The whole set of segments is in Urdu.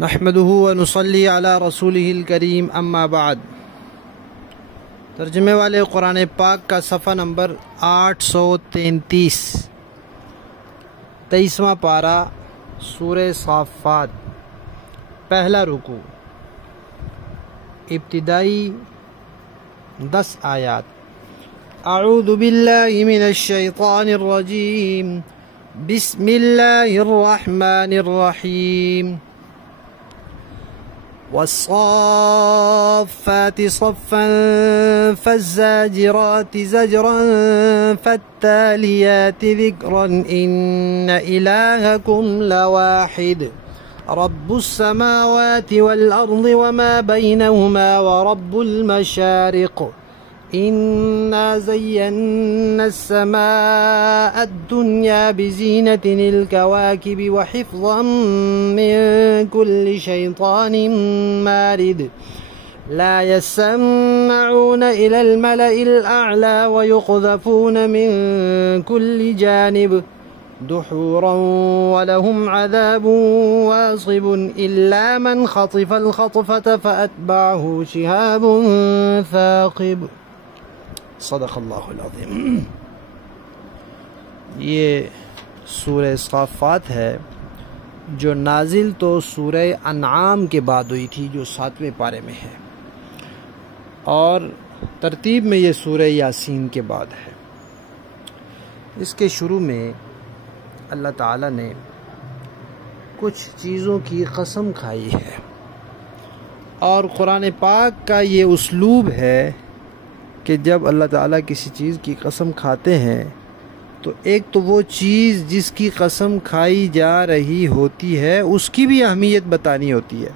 نحمده ونصلي علی رسولہ الکریم اما بعد۔ ترجمے والے قرآن پاک کا صفحہ نمبر 833، 23واں پارہ، سورہ صافات، پہلا رکوع، ابتدائی 10 آیات۔ اعوذ باللہ من الشیطان الرجیم، بسم اللہ الرحمن الرحیم۔ والصافات صفا فالزاجرات زجرا فالتاليات ذكرا إن إلهكم لواحد رب السماوات والأرض وما بينهما ورب المشارق إنا زينا السماء الدنيا بزينة الكواكب وحفظا من كل شيطان مارد لا يسمعون إلى الملأ الأعلى ويقذفون من كل جانب دحورا ولهم عذاب واصب إلا من خطف الخطفة فأتبعه شهاب ثاقب۔ صدق اللہ العظیم۔ یہ سورہ صافات ہے جو نازل تو سورہ انعام کے بعد ہوئی تھی، جو 7ویں پارے میں ہے، اور ترتیب میں یہ سورہ یاسین کے بعد ہے۔ اس کے شروع میں اللہ تعالیٰ نے کچھ چیزوں کی قسم کھائی ہے، اور قرآن پاک کا یہ اسلوب ہے کہ جب اللہ تعالیٰ کسی چیز کی قسم کھاتے ہیں تو ایک تو وہ چیز جس کی قسم کھائی جا رہی ہوتی ہے اس کی بھی اہمیت بتانی ہوتی ہے،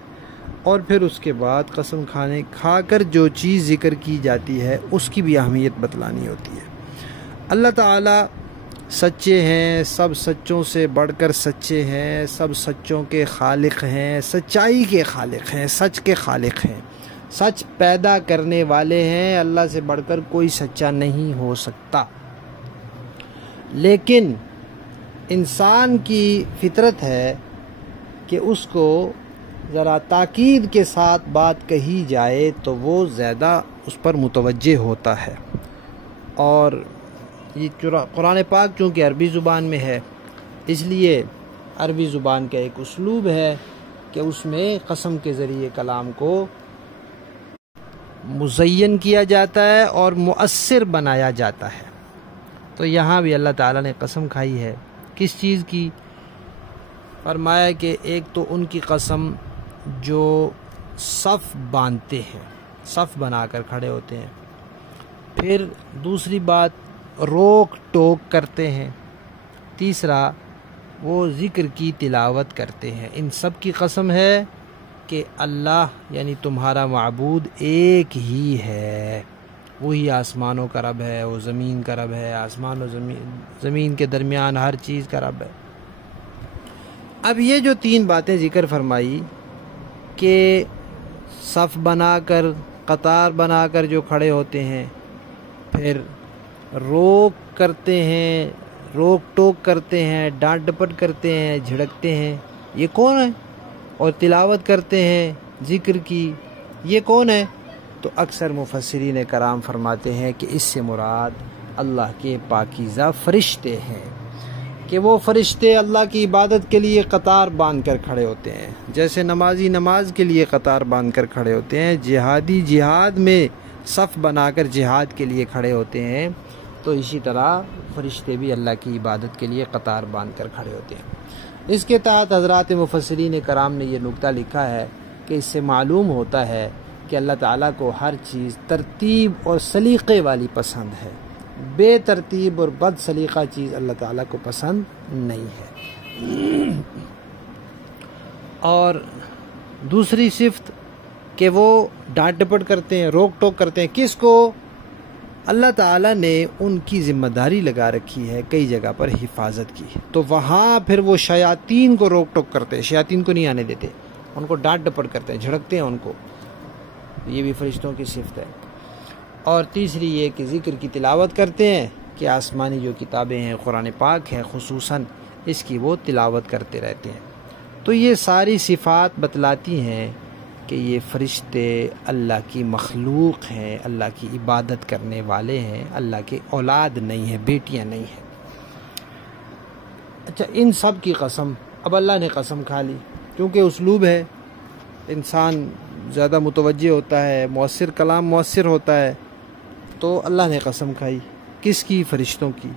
اور پھر اس کے بعد قسم کھا کر جو چیز ذکر کی جاتی ہے اس کی بھی اہمیت بتلانی ہوتی ہے۔ اللہ تعالیٰ سچے ہیں، سب سچوں سے بڑھ کر سچے ہیں، سب سچوں کے خالق ہیں، سچائی کے خالق ہیں، سچ کے خالق ہیں، سچ پیدا کرنے والے ہیں۔ اللہ سے بڑھ کر کوئی سچا نہیں ہو سکتا۔ لیکن انسان کی فطرت ہے کہ اس کو ذرا تاکید کے ساتھ بات کہی جائے تو وہ زیادہ اس پر متوجہ ہوتا ہے، اور یہ قرآن پاک چونکہ عربی زبان میں ہے، اس لیے عربی زبان کا ایک اسلوب ہے کہ اس میں قسم کے ذریعے کلام کو مزین کیا جاتا ہے اور مؤثر بنایا جاتا ہے۔ تو یہاں بھی اللہ تعالیٰ نے قسم کھائی ہے، کس چیز کی؟ فرمایا کہ ایک تو ان کی قسم جو صف باندھتے ہیں، صف بنا کر کھڑے ہوتے ہیں، پھر دوسری بات روک ٹوک کرتے ہیں، تیسرا وہ ذکر کی تلاوت کرتے ہیں۔ ان سب کی قسم ہے کہ اللہ یعنی تمہارا معبود ایک ہی ہے، وہی آسمانوں کا رب ہے، وہ زمین کا رب ہے، آسمان و زمین کے درمیان ہر چیز کا رب ہے۔ اب یہ جو 3 باتیں ذکر فرمائی کہ صف بنا کر، قطار بنا کر جو کھڑے ہوتے ہیں، پھر روک کرتے ہیں، روک ٹوک کرتے ہیں، ڈانٹ ڈپٹ کرتے ہیں، جھڑکتے ہیں، یہ کون ہے؟ اور تلاوت کرتے ہیں ذکر کی، یہ کون ہے؟ تو اکثر مفسرین کرام فرماتے ہیں کہ اس سے مراد اللہ کے پاکیزہ فرشتے ہیں، کہ وہ فرشتے اللہ کی عبادت کے لیے قطار باندھ کر کھڑے ہوتے ہیں، جیسے نمازی نماز کے لیے قطار باندھ کر کھڑے ہوتے ہیں، جہادی جہاد میں صف بنا کر جہاد کے لیے کھڑے ہوتے ہیں، تو اسی طرح فرشتے بھی اللہ کی عبادت کے لیے قطار باندھ کر کھڑے ہوتے ہیں۔ اس کے تحت حضرات مفسرین کرام نے یہ نکتہ لکھا ہے کہ اس سے معلوم ہوتا ہے کہ اللہ تعالیٰ کو ہر چیز ترتیب اور سلیقے والی پسند ہے، بے ترتیب اور بد سلیقہ چیز اللہ تعالیٰ کو پسند نہیں ہے۔ اور دوسری صفت کہ وہ ڈانٹ ڈپٹ کرتے ہیں، روک ٹوک کرتے ہیں، کس کو؟ اللہ تعالیٰ نے ان کی ذمہ داری لگا رکھی ہے کئی جگہ پر حفاظت کی، تو وہاں پھر وہ شیاطین کو روک ٹوک کرتے ہیں، شیاطین کو نہیں آنے دیتے، ان کو ڈانٹ ڈپٹ کرتے ہیں، جھڑکتے ہیں ان کو، یہ بھی فرشتوں کی صفت ہے۔ اور تیسری یہ کہ ذکر کی تلاوت کرتے ہیں، کہ آسمانی جو کتابیں ہیں، قرآن پاک ہے خصوصاً، اس کی وہ تلاوت کرتے رہتے ہیں۔ تو یہ ساری صفات بتلاتی ہیں کہ یہ فرشتے اللہ کی مخلوق ہیں، اللہ کی عبادت کرنے والے ہیں، اللہ کے اولاد نہیں ہیں، بیٹیاں نہیں ہیں۔ اچھا، ان سب کی قسم اب اللہ نے قسم کھا لی، کیونکہ اسلوب ہے، انسان زیادہ متوجہ ہوتا ہے، مؤثر کلام مؤثر ہوتا ہے، تو اللہ نے قسم کھائی۔ کس کی؟ فرشتوں کی۔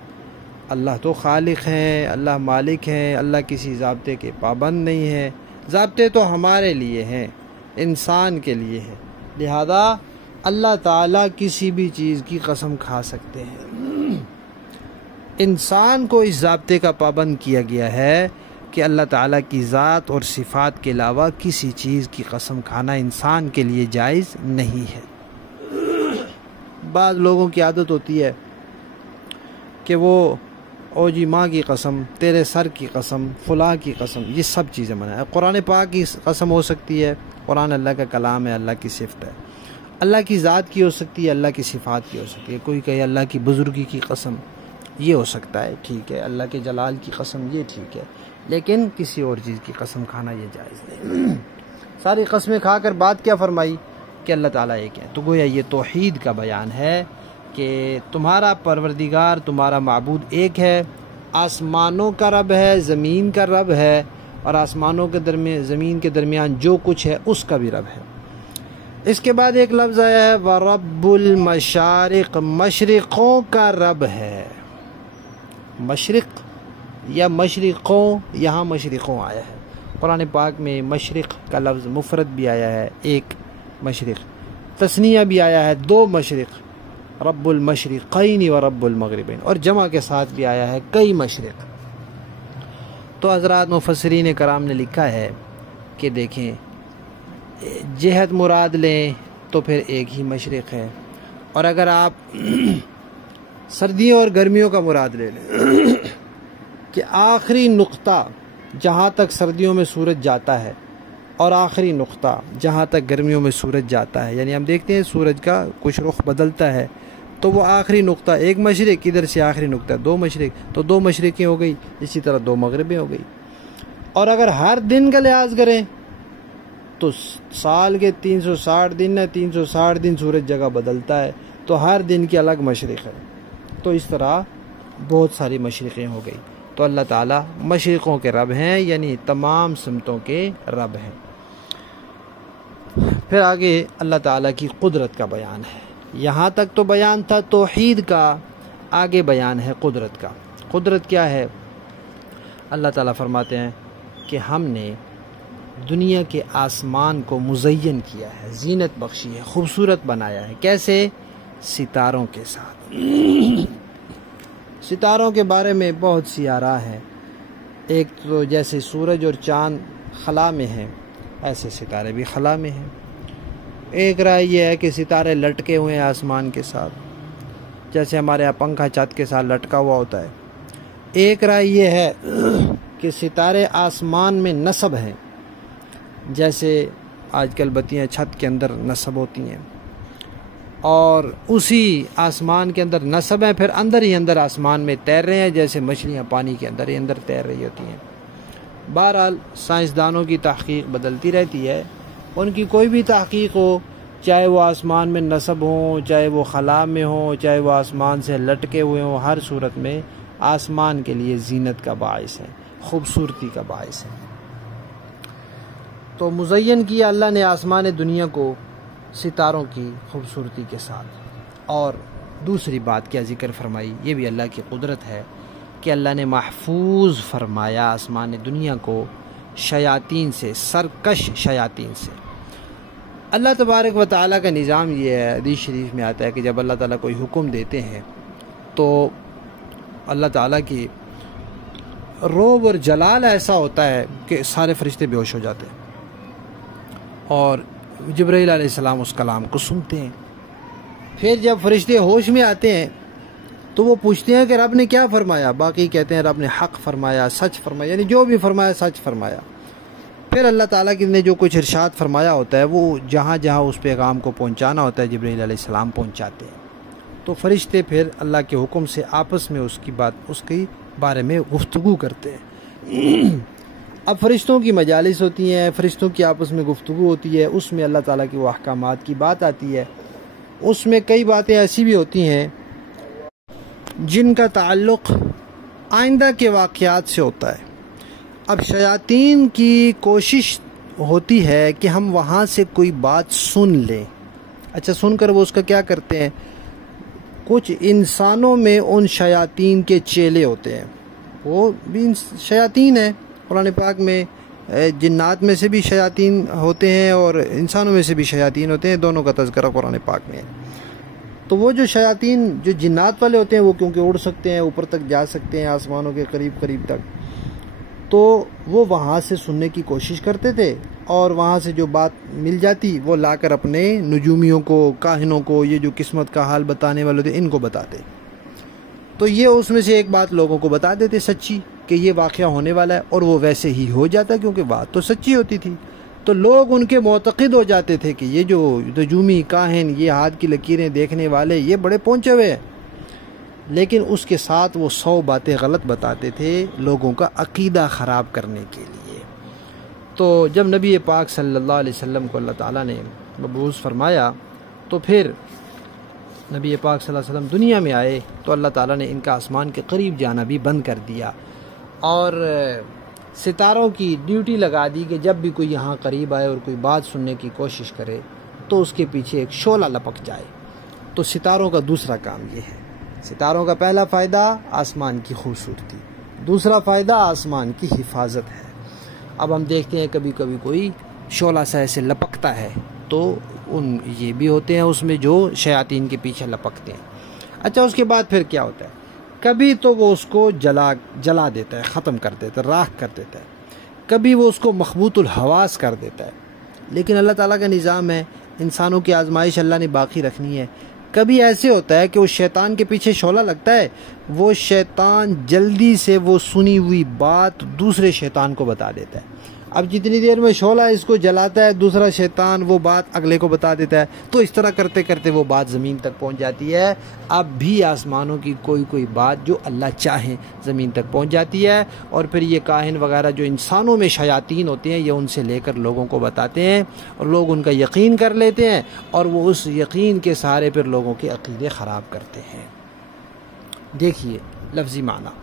اللہ تو خالق ہیں، اللہ مالک ہیں، اللہ کسی ضابطے کے پابند نہیں ہیں، ضابطے تو ہمارے لیے ہیں، انسان کے لیے ہے، لہذا اللہ تعالیٰ کسی بھی چیز کی قسم کھا سکتے ہیں۔ انسان کو اس ضابطے کا پابند کیا گیا ہے کہ اللہ تعالیٰ کی ذات اور صفات کے علاوہ کسی چیز کی قسم کھانا انسان کے لیے جائز نہیں ہے۔ بعض لوگوں کی عادت ہوتی ہے کہ وہ او جی ماں کی قسم، تیرے سر کی قسم، فلاں کی قسم، یہ سب چیزیں منع ہے۔ قرآن پاک کی قسم ہو سکتی ہے، قرآن اللہ کا کلام ہے، اللہ کی صفت ہے، اللہ کی ذات کی ہو سکتی ہے، اللہ کی صفات کی ہو سکتی ہے۔ کوئی کہے اللہ کی بزرگی کی قسم، یہ ہو سکتا ہے، ٹھیک ہے، اللہ کے جلال کی قسم، یہ ٹھیک ہے، لیکن کسی اور چیز کی قسم کھانا یہ جائز نہیں۔ ساری قسمیں کھا کر بات کیا فرمائی کہ اللہ تعالیٰ ایک ہے، تو گویا یہ توحید کا بیان ہے کہ تمہارا پروردگار، تمہارا معبود ایک ہے، آسمانوں کا رب ہے، زمین کا رب ہے، اور آسمانوں کے درمیان، زمین کے درمیان جو کچھ ہے اس کا بھی رب ہے۔ اس کے بعد ایک لفظ آیا ہے وَرَبُّ الْمَشَارِقِ، مشرقوں کا رب ہے۔ مشرق یا مشرقوں، یہاں مشرقوں آیا ہے۔ قرآن پاک میں مشرق کا لفظ مفرد بھی آیا ہے، ایک مشرق، تثنیہ بھی آیا ہے، دو مشرق، رب المشرقین و رب المغربین، اور جمع کے ساتھ بھی آیا ہے کئی مشرق۔ تو حضرات مفسرین کرام نے لکھا ہے کہ دیکھیں، جہت مراد لیں تو پھر ایک ہی مشرق ہے، اور اگر آپ سردیوں اور گرمیوں کا مراد لے لیں کہ آخری نقطہ جہاں تک سردیوں میں سورج جاتا ہے اور آخری نقطہ جہاں تک گرمیوں میں سورج جاتا ہے، یعنی ہم دیکھتے ہیں سورج کا کچھ رخ بدلتا ہے، تو وہ آخری نقطہ ایک مشرق، ادھر سے آخری نقطہ دو مشرق، تو دو مشرقیں ہو گئی، اسی طرح دو مغربیں ہو گئی۔ اور اگر ہر دن کا لحاظ کریں تو سال کے 360 دن ہے، 360 دن سورج جگہ بدلتا ہے، تو ہر دن کی الگ مشرق ہے، تو اس طرح بہت ساری مشرقیں ہو گئی۔ تو اللہ تعالیٰ مشرقوں کے رب ہیں، یعنی تمام سمتوں کے رب ہیں۔ پھر آگے اللہ تعالیٰ کی قدرت کا بیان ہے۔ یہاں تک تو بیان تھا توحید کا، آگے بیان ہے قدرت کا۔ قدرت کیا ہے؟ اللہ تعالیٰ فرماتے ہیں کہ ہم نے دنیا کے آسمان کو مزین کیا ہے، زینت بخشی ہے، خوبصورت بنایا ہے۔ کیسے؟ ستاروں کے ساتھ۔ ستاروں کے بارے میں بہت سی آراء ہیں۔ ایک تو جیسے سورج اور چاند خلا میں ہیں، ایسے ستارے بھی خلا میں ہیں۔ ایک رائے یہ ہے کہ ستارے لٹکے ہوئے ہیں آسمان کے ساتھ، جیسے ہمارے یہاں پنکھا چھت کے ساتھ لٹکا ہوا ہوتا ہے۔ ایک رائے یہ ہے کہ ستارے آسمان میں نصب ہیں، جیسے آج کل بتیاں چھت کے اندر نصب ہوتی ہیں، اور اسی آسمان کے اندر نصب ہیں، پھر اندر ہی اندر آسمان میں تیر رہے ہیں، جیسے مچھلیاں پانی کے اندر ہی اندر تیر رہی ہوتی ہیں۔ بہرحال سائنسدانوں کی تحقیق بدلتی رہتی ہے، ان کی کوئی بھی تحقیق ہو، چاہے وہ آسمان میں نصب ہوں، چاہے وہ خلا میں ہوں، چاہے وہ آسمان سے لٹکے ہوئے ہوں، ہر صورت میں آسمان کے لیے زینت کا باعث ہے، خوبصورتی کا باعث ہے۔ تو مزین کیا اللہ نے آسمان دنیا کو ستاروں کی خوبصورتی کے ساتھ۔ اور دوسری بات کیا ذکر فرمائی، یہ بھی اللہ کی قدرت ہے کہ اللہ نے محفوظ فرمایا آسمان دنیا کو شیاطین سے، سرکش شیاطین سے۔ اللہ تبارک و تعالیٰ کا نظام یہ ہے، حدیث شریف میں آتا ہے کہ جب اللہ تعالیٰ کوئی حکم دیتے ہیں تو اللہ تعالیٰ کی روب اور جلال ایسا ہوتا ہے کہ سارے فرشتے بے ہوش ہو جاتے ہیں، اور جبرائیل علیہ السلام اس کلام کو سنتے ہیں۔ پھر جب فرشتے ہوش میں آتے ہیں تو وہ پوچھتے ہیں کہ رب نے کیا فرمایا؟ باقی کہتے ہیں رب نے حق فرمایا، سچ فرمایا، یعنی جو بھی فرمایا سچ فرمایا۔ پھر اللہ تعالیٰ نے جو کچھ ارشاد فرمایا ہوتا ہے وہ جہاں جہاں اس پیغام کو پہنچانا ہوتا ہے جبرائیل علیہ السلام پہنچاتے ہیں۔ تو فرشتے پھر اللہ کے حکم سے آپس میں اس کی بارے میں گفتگو کرتے ہیں۔ اب فرشتوں کی مجالس ہوتی ہیں، فرشتوں کی آپس میں گفتگو ہوتی ہے، اس میں اللہ تعالیٰ کے وہ احکامات کی بات آتی ہے، اس میں کئی باتیں ایسی بھی ہوتی ہیں جن کا تعلق آئندہ کے واقعات سے ہوتا ہے۔ اب شیاطین کی کوشش ہوتی ہے کہ ہم وہاں سے کوئی بات سن لیں۔ اچھا، سن کر وہ اس کا کیا کرتے ہیں؟ کچھ انسانوں میں ان شیاطین کے چیلے ہوتے ہیں، وہ بھی شیاطین ہیں۔ قرآن پاک میں جنات میں سے بھی شیاطین ہوتے ہیں اور انسانوں میں سے بھی شیاطین ہوتے ہیں، دونوں کا تذکرہ قرآن پاک میں ہے۔ تو وہ جو شیاطین جو جنات والے ہوتے ہیں وہ کیونکہ اڑ سکتے ہیں، اوپر تک جا سکتے ہیں، آسمانوں کے قریب قریب تک، تو وہ وہاں سے سننے کی کوشش کرتے تھے اور وہاں سے جو بات مل جاتی وہ لا کر اپنے نجومیوں کو، کاہنوں کو، یہ جو قسمت کا حال بتانے والے تھے ان کو بتاتے۔ تو یہ اس میں سے ایک بات لوگوں کو بتا دیتے سچی کہ یہ واقعہ ہونے والا ہے، اور وہ ویسے ہی ہو جاتا کیونکہ بات تو سچی ہوتی تھی۔ تو لوگ ان کے معتقد ہو جاتے تھے کہ یہ جو نجومی، کاہن، یہ ہاتھ کی لکیریں دیکھنے والے یہ بڑے پہنچے ہوئے ہیں، لیکن اس کے ساتھ وہ 100 باتیں غلط بتاتے تھے لوگوں کا عقیدہ خراب کرنے کے لیے۔ تو جب نبی پاک صلی اللہ علیہ وسلم کو اللہ تعالیٰ نے مبعوث فرمایا تو پھر نبی پاک صلی اللہ علیہ وسلم دنیا میں آئے تو اللہ تعالیٰ نے ان کا آسمان کے قریب جانا بھی بند کر دیا، اور ستاروں کی ڈیوٹی لگا دی کہ جب بھی کوئی یہاں قریب آئے اور کوئی بات سننے کی کوشش کرے تو اس کے پیچھے ایک شعلہ لپک جائے۔ تو ستاروں کا دوسرا کام یہ ہے۔ ستاروں کا پہلا فائدہ آسمان کی خوبصورتی، دوسرا فائدہ آسمان کی حفاظت ہے۔ اب ہم دیکھتے ہیں کبھی کبھی کوئی شعلہ سا ایسے لپکتا ہے تو یہ بھی ہوتے ہیں اس میں جو شیاطین کے پیچھے لپکتے ہیں۔ اچھا، اس کے بعد پھر کیا ہوتا ہے؟ کبھی تو وہ اس کو جلا دیتا ہے، ختم کر دیتا ہے، راکھ کر دیتا ہے، کبھی وہ اس کو مخبوط الحواس کر دیتا ہے۔ لیکن اللہ تعالیٰ کا نظام ہے، انسانوں کی آزمائش اللہ نے باقی رکھنی ہے۔ کبھی ایسے ہوتا ہے کہ وہ شیطان کے پیچھے شعلہ لگتا ہے، وہ شیطان جلدی سے وہ سنی ہوئی بات دوسرے شیطان کو بتا دیتا ہے۔ اب جتنی دیر میں شعلہ اس کو جلاتا ہے دوسرا شیطان وہ بات اگلے کو بتا دیتا ہے، تو اس طرح کرتے کرتے وہ بات زمین تک پہنچ جاتی ہے۔ اب بھی آسمانوں کی کوئی بات جو اللہ چاہے زمین تک پہنچ جاتی ہے، اور پھر یہ کاہن وغیرہ جو انسانوں میں شیاطین ہوتے ہیں یہ ان سے لے کر لوگوں کو بتاتے ہیں، اور لوگ ان کا یقین کر لیتے ہیں، اور وہ اس یقین کے سہارے پھر لوگوں کے عقیدے خراب کرتے ہیں۔ دیکھیے لفظی معنی،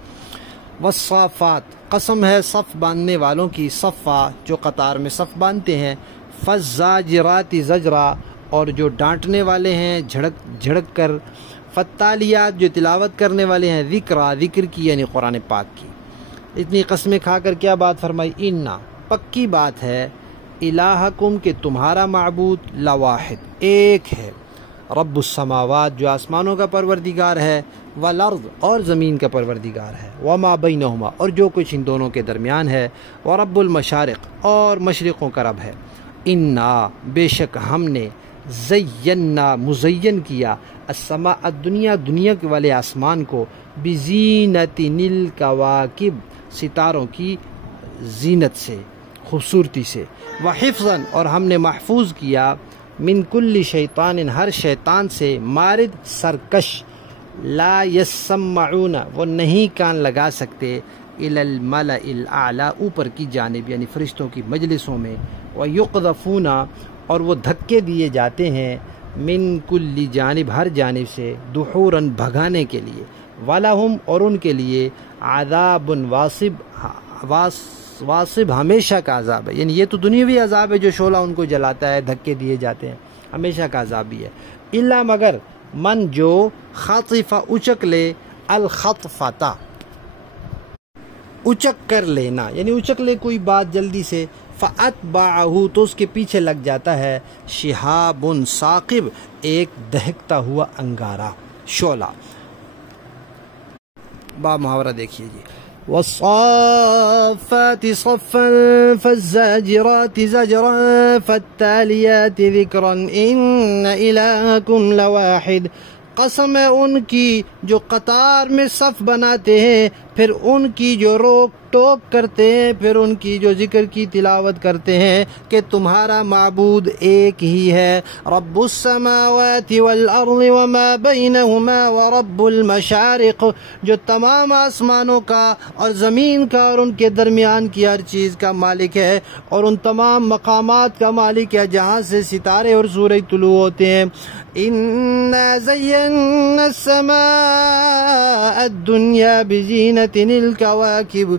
والصافات، قسم ہے صف باندھنے والوں کی، صفا جو قطار میں صف باندھتے ہیں، فالزاجرات زجرا اور جو ڈانٹنے والے ہیں جھڑک کر، فالتالیات جو تلاوت کرنے والے ہیں، ذکر کی یعنی قرآن پاک کی۔ اتنی قسمیں کھا کر کیا بات فرمائی؟ انا، پکی بات ہے، الہکم کہ تمہارا معبود لواحد، ایک ہے، رب السماوات جو آسمانوں کا پروردگار ہے، والارض اور زمین کا پروردگار ہے، وما بینہما اور جو کچھ ان دونوں کے درمیان ہے، ورب المشارق اور مشرقوں کا رب ہے۔ انا بے شک ہم نے، زینا مزین کیا، السماء الدنیا دنیا کے والے آسمان کو، بزینت الکواکب ستاروں کی زینت سے، خوبصورتی سے، وحفظاً اور ہم نے محفوظ کیا، من کل شیطان ہر شیطان سے، مارد سرکش، لا یسمعون وہ نہیں کان لگا سکتے، الی الملأ الاعلی اوپر کی جانب یعنی فرشتوں کی مجلسوں میں، ویقذفون اور وہ دھکے دیے جاتے ہیں، من کل جانب ہر جانب سے، دحوراً بھگانے کے لیے، ولہم اور ان کے لیے، عذاب واصب ہمیشہ کا عذاب ہے، یعنی یہ تو دنیاوی عذاب ہے جو شعلہ ان کو جلاتا ہے، دھکے دیے جاتے ہیں، ہمیشہ کا عذاب بھی ہے۔ الا مگر من جو خطف اچک لے، الخطفتا اچک کر لینا یعنی اچک لے کوئی بات جلدی سے، فاتبعہ تو اس کے پیچھے لگ جاتا ہے، شہاب ثاقب ایک دہکتا ہوا انگارہ، شعلہ۔ با محاورہ دیکھیے جی، والصافات صفا فالزاجرات زجرا فالتالیات ذکرا ان الہکم لواحد، قسم ہے ان کی جو قطار میں صف بناتے ہیں پھر ان کی جو روک ٹوک کرتے ہیں، پھر ان کی جو ذکر کی تلاوت کرتے ہیں کہ تمہارا معبود ایک ہی ہے، رب السماوات والارض وما بینہما ورب المشارق، جو تمام آسمانوں کا اور زمین کا اور ان کے درمیان کی ہر چیز کا مالک ہے، اور ان تمام مقامات کا مالک ہے جہاں سے ستارے اور سورج طلوع ہوتے ہیں۔ اِنَّا زَيَّنَّا السَّمَاءَ الدُّنْيَا بِزِينَةٍ الْكَوَاكِبِ،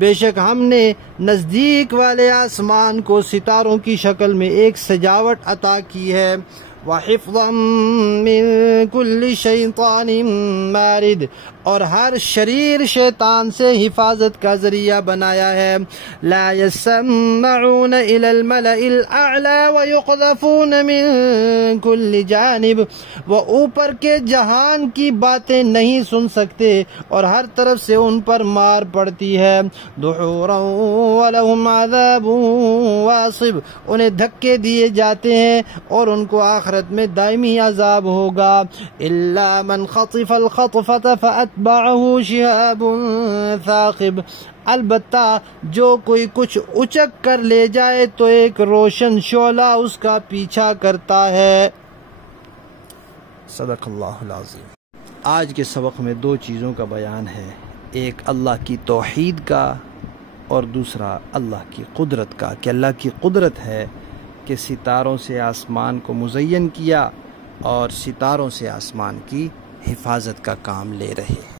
بے شک ہم نے نزدیک والے آسمان کو ستاروں کی شکل میں ایک سجاوٹ عطا کی ہے، وَحِفْظًا مِّن كُلِّ شَيْطَانٍ مَارِدٍ، اور ہر شریر شیطان سے حفاظت کا ذریعہ بنایا ہے، لا يسمعون إلى الملأ الأعلى ويقذفون من كل جانب، وہ اوپر کے جہان کی باتیں نہیں سن سکتے اور ہر طرف سے ان پر مار پڑتی ہے، دحورا ولهم عذاب واصب، انہیں دھکے دیے جاتے ہیں اور ان کو آخرت میں دائمی عذاب ہوگا، الا من خطف الخطفة فأتبعه شهاب ثاقب، البتہ جو کوئی کچھ اچک کر لے جائے تو ایک روشن شعلہ اس کا پیچھا کرتا ہے۔ صدق اللہ العظیم۔ آج کے سبق میں دو چیزوں کا بیان ہے، ایک اللہ کی توحید کا اور دوسرا اللہ کی قدرت کا، کہ اللہ کی قدرت ہے کہ ستاروں سے آسمان کو مزین کیا اور ستاروں سے آسمان کی حفاظت کا کام لے رہے ہیں۔